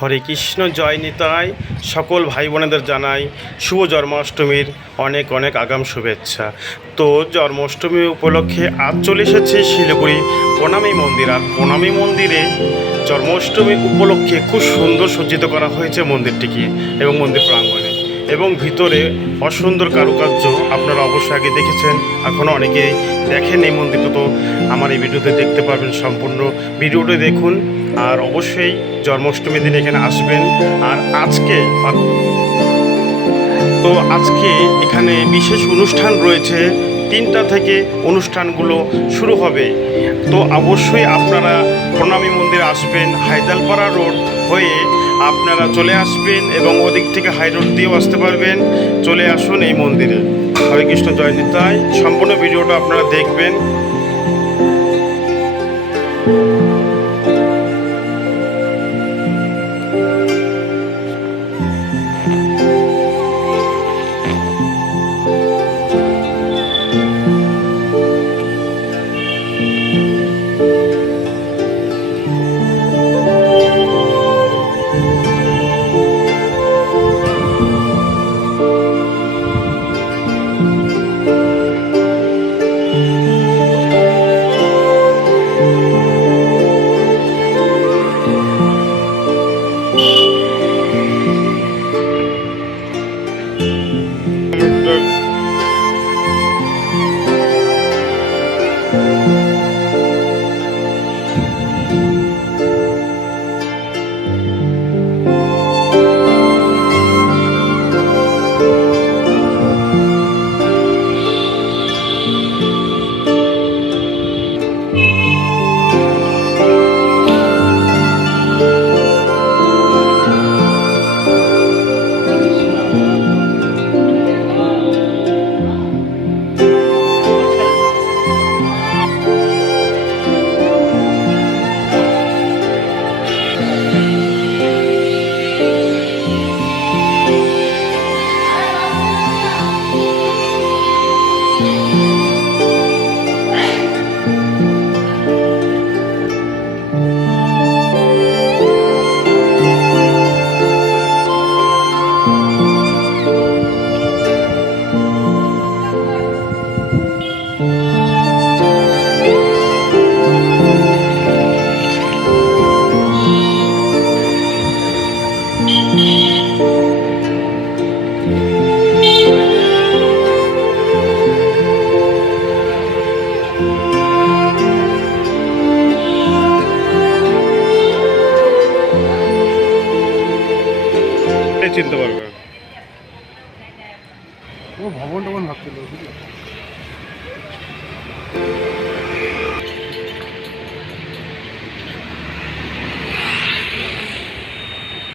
হরে কৃষ্ণ, জয় নিতাই। সকল ভাই বোনেদের জানাই শুভ জন্মাষ্টমীর অনেক অনেক আগাম শুভেচ্ছা। তো জন্মাষ্টমী উপলক্ষে আজ চলে এসেছে শিলিগুড়ি প্রণামী মন্দির। আর প্রণামী মন্দিরে জন্মাষ্টমী উপলক্ষে খুব সুন্দর সজ্জিত করা হয়েছে মন্দিরটিকে এবং মন্দির প্রাঙ্গণে, এবং ভিতরে অসুন্দর কারুকার্য আপনারা অবশ্যই আগে দেখেছেন, এখনও অনেকেই দেখেন এই মন্দিরটা। তো আমার এই ভিডিওতে দেখতে পারবেন, সম্পূর্ণ ভিডিওটা দেখুন। আর অবশ্যই জন্মাষ্টমীর দিন এখানে আসবেন। আর আজকে এখানে বিশেষ অনুষ্ঠান রয়েছে, 3টা থেকে অনুষ্ঠানগুলো শুরু হবে। তো অবশ্যই আপনারা প্রণামী মন্দিরে আসবেন। হায়দালপাড়া রোড হয়ে আপনারা চলে আসবেন এবং ওদিক থেকে হাই রোড দিয়েও আসতে পারবেন। চলে আসুন এই মন্দিরে। হরে কৃষ্ণ, জয় নিতাই। সম্পূর্ণ ভিডিওটা আপনারা দেখবেন। চিনতে পারবে ও ভবন টবন ভাবছিল।